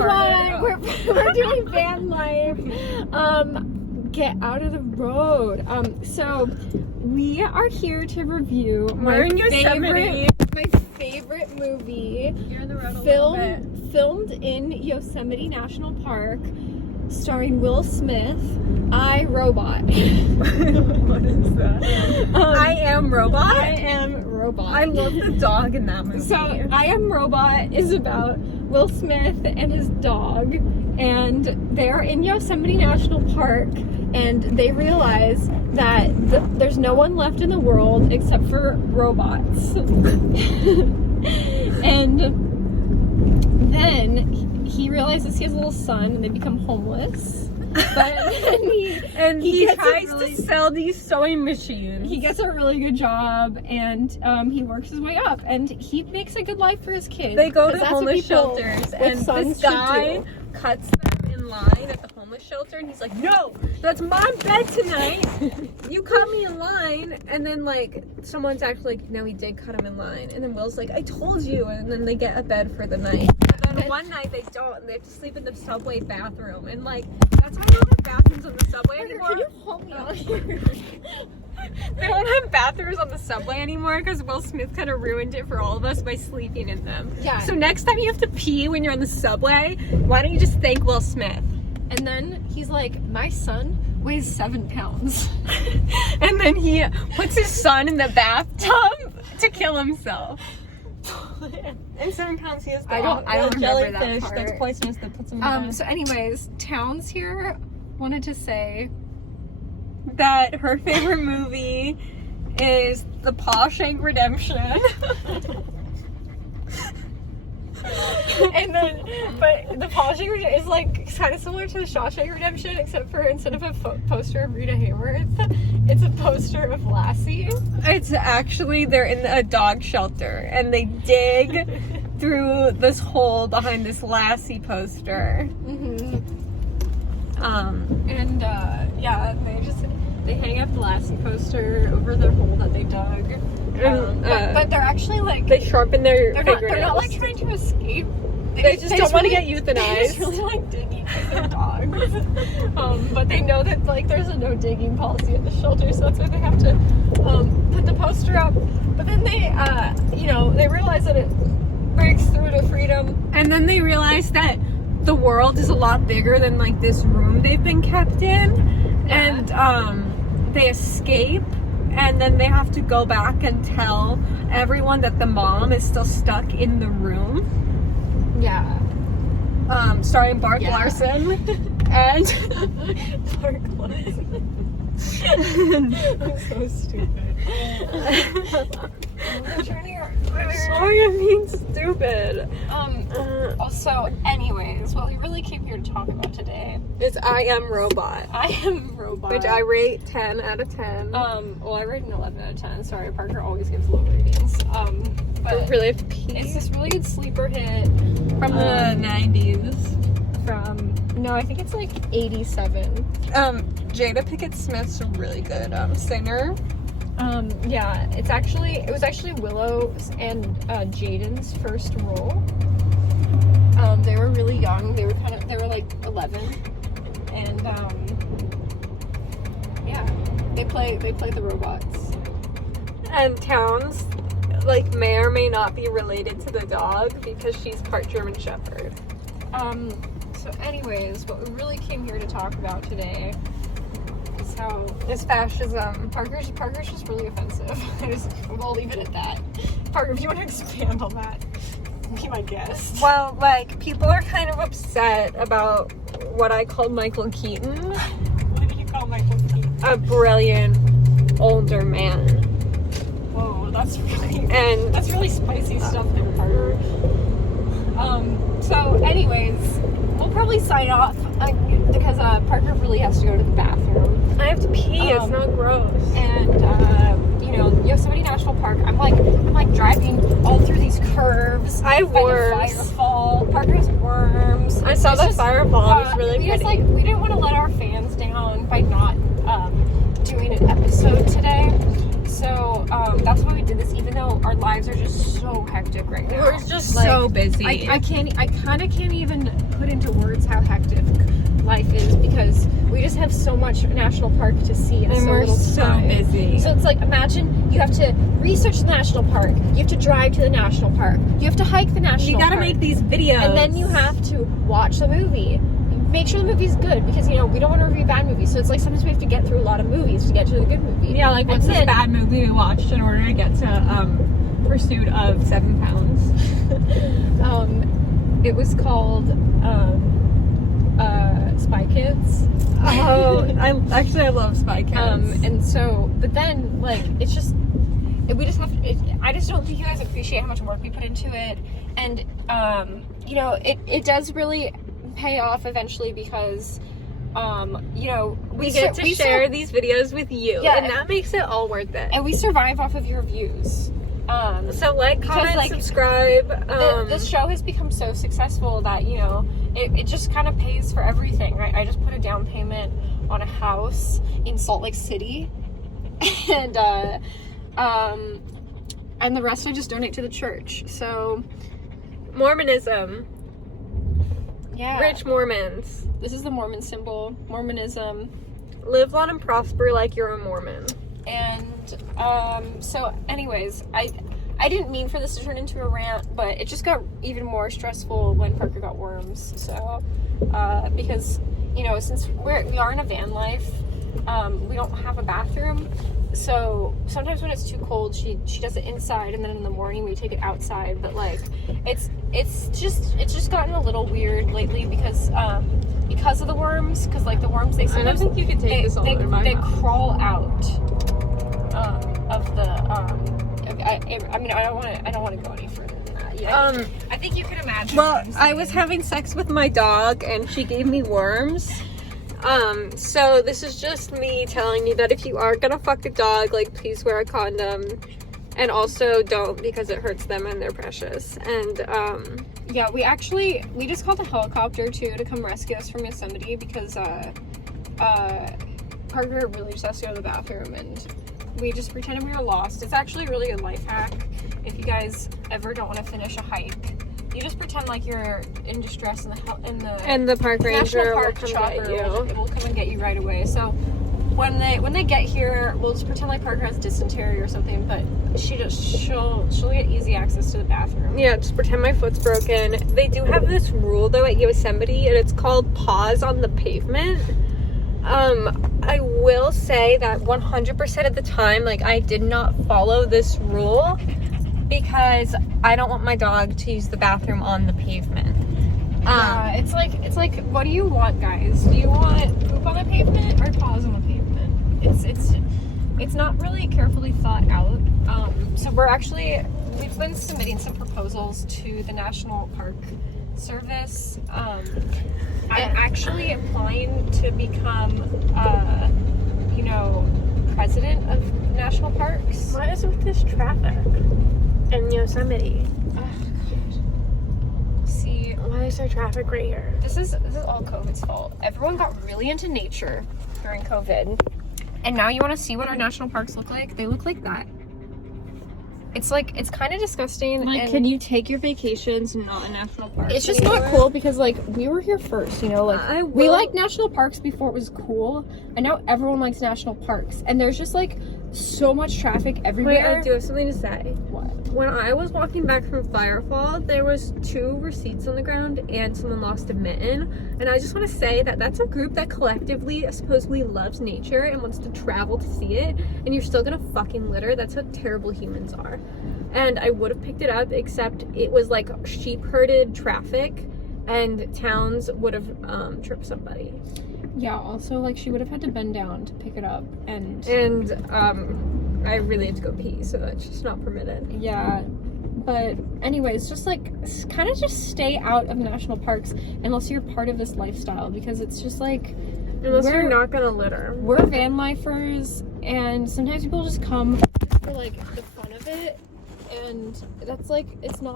everyone. We're doing van life. Get out of the road. So we are here to review my favorite movie. You're in the road a little bit. Filmed in Yosemite National Park, starring Will Smith. I, Robot. What is that? I Am Robot? I Am Robot. I love the dog in that movie. So, I Am Robot is about Will Smith and his dog, and they're in Yosemite National Park, and they realize that there's no one left in the world except for robots. And then he realizes he has a little son, and they become homeless. But then he tries to sell these sewing machines. He gets a really good job, and he works his way up, and he makes a good life for his kids. They go to homeless shelters, and this guy cuts them in line at the homeless shelter, and he's like, "No, that's my bed tonight. You cut me in line." And then like someone's actually like, "No, he did cut him in line." And then Will's like, "I told you." And then they get a bed for the night. And then one night they don't, and they have to sleep in the subway bathroom. And like, that's why they don't have bathrooms on the subway anymore. Can you hold me on here? They don't have bathrooms on the subway anymore because Will Smith kind of ruined it for all of us by sleeping in them. Yeah. So next time you have to pee when you're on the subway, why don't you just thank Will Smith? And then he's like, "My son weighs 7 pounds." And then he puts his son in the bathtub to kill himself. And 7 pounds he is. I don't remember that part. That's poisonous that puts him in So anyways, Towns here wanted to say that her favorite movie is the Pawshank Redemption. And then, but the Pawshank Redemption is like kind of similar to the Shawshank Redemption, except for instead of a poster of Rita Hayworth, it's a poster of Lassie. It's actually, they're in a dog shelter, and they dig through this hole behind this Lassie poster. Yeah, they hang up the Lassie poster over the hole that they dug. But they're actually like, they sharpen their fingernails. They're not like trying to escape. They just don't want to get euthanized. They just really like digging because they're dogs. But they know that like there's a no digging policy at the shelter, so that's why they have to put the poster up. But then they they realize that it breaks through to freedom. And then they realize that the world is a lot bigger than like this room they've been kept in. Yeah. And they escape, and then they have to go back and tell everyone that the mom is still stuck in the room. Yeah. Starring Bart Larson and Bart Larson. I'm so stupid. Sorry, I'm being stupid. So, anyways, what we really came here to talk about today is I Am Robot. I Am Robot. Which I rate 10 out of 10. Well, I rate an 11 out of 10. Sorry, Parker always gives low ratings. But we really have to pee. It's this really good sleeper hit from the 90s. No, I think it's like 87. Jada Pinkett Smith's a really good singer. Yeah, it was actually Willow's and Jaden's first role. They were really young. They were like 11, and yeah, they play the robots. And Towns like may or may not be related to the dog because she's part German Shepherd. So anyways, what we really came here to talk about today is how is fascism. Parker's just really offensive. We'll leave it at that. Parker, if you want to expand on that, be my guest. Well, like, people are kind of upset about what I called Michael Keaton. What did you call Michael Keaton? A brilliant older man. Whoa, that's really spicy stuff there, Parker. So anyways, we'll probably sign off because Parker really has to go to the bathroom. I have to pee. It's not gross. And Yosemite National Park. I'm like driving all through these curves. I have worms. Firefall. Parker has worms. I saw the firefall. It was really pretty. We didn't want to let our fans down by not doing an episode today. so that's why we did this, even though our lives are just so hectic right now. We're just so busy. I kind of can't even put into words how hectic life is, because we just have so much national park to see in so little time. Busy. So it's like, imagine you have to research the national park, you have to drive to the national park, you have to hike the national park. You gotta make these videos. And then you have to watch the movie. Make sure the movie's good, because, you know, we don't want to review bad movies. So it's like sometimes we have to get through a lot of movies to get to the good movie. Yeah, like what's this bad movie we watched in order to get to Pursuit of 7 Pounds? It was called Spy Kids. Oh, I love Spy Kids. And so, but then, like, it's just, we just have to, I just don't think you guys appreciate how much work we put into it. And, you know, it does really pay off eventually, because, you know, we get to share these videos with you. Yeah, and that makes it all worth it. And we survive off of your views. So like, comment, subscribe. This show has become so successful that, you know, it just kind of pays for everything, right? I just put a down payment on a house in Salt Lake City, and the rest I just donate to the church. So, Mormonism. Yeah. Rich Mormons. This is the Mormon symbol. Mormonism. Live long and prosper like you're a Mormon. And so anyways, I didn't mean for this to turn into a rant, but it just got even more stressful when Parker got worms. So because, you know, since we are in a van life, we don't have a bathroom. So sometimes when it's too cold, she does it inside, and then in the morning we take it outside. But like, it's just gotten a little weird lately, because of the worms. Because like the worms, they sometimes, I don't think you can take this all in my they mouth. crawl out of the I mean, I don't want to go any further than that. Yeah. I think you can imagine. Well, I was having sex with my dog and she gave me worms. So this is just me telling you that if you are gonna fuck a dog, like, please wear a condom, and also don't, because it hurts them and they're precious. And yeah, we just called a helicopter too to come rescue us from Yosemite, because Parker really just has to go to the bathroom, and we just pretended we were lost. It's actually really a life hack. If you guys ever don't want to finish a hike, you just pretend like you're in distress, and the park ranger will come get you. Will come and get you right away. So when they get here, we'll just pretend like Parker has dysentery or something, but she'll get easy access to the bathroom. Yeah, just pretend my foot's broken. They do have this rule though at Yosemite, and it's called pause on the pavement. I will say that 100% of the time, like, I did not follow this rule, because I don't want my dog to use the bathroom on the pavement. Yeah, it's like, what do you want, guys? Do you want poop on the pavement or pause on the pavement? It's not really carefully thought out. So we've been submitting some proposals to the National Park Service. I'm actually applying to become, you know, president of national parks. What is with this traffic in Yosemite? Oh, God. See, why is there traffic right here? This is all COVID's fault. Everyone got really into nature during COVID, and now you want to see what our national parks look like? They look like that. It's kind of disgusting. Like, can you take your vacations not in national parks? It's just anymore? not cool, because like, we were here first, you know, like we liked national parks before it was cool, and now everyone likes national parks, and there's just like so much traffic everywhere. Wait, I do have something to say. What? When I was walking back from Firefall, there was 2 receipts on the ground and someone lost a mitten. And I just want to say that that's a group that collectively supposedly loves nature and wants to travel to see it. And you're still gonna fucking litter. That's how terrible humans are. And I would have picked it up, except it was like sheep herded traffic, and towns would have tripped somebody. Yeah, also, like, she would have had to bend down to pick it up, and I really had to go pee, so that's just not permitted. Yeah, but anyways, just like, kind of just stay out of national parks unless you're part of this lifestyle, because it's just like, unless you're not gonna litter. We're van lifers, and sometimes people just come for like the fun of it, and that's like, it's not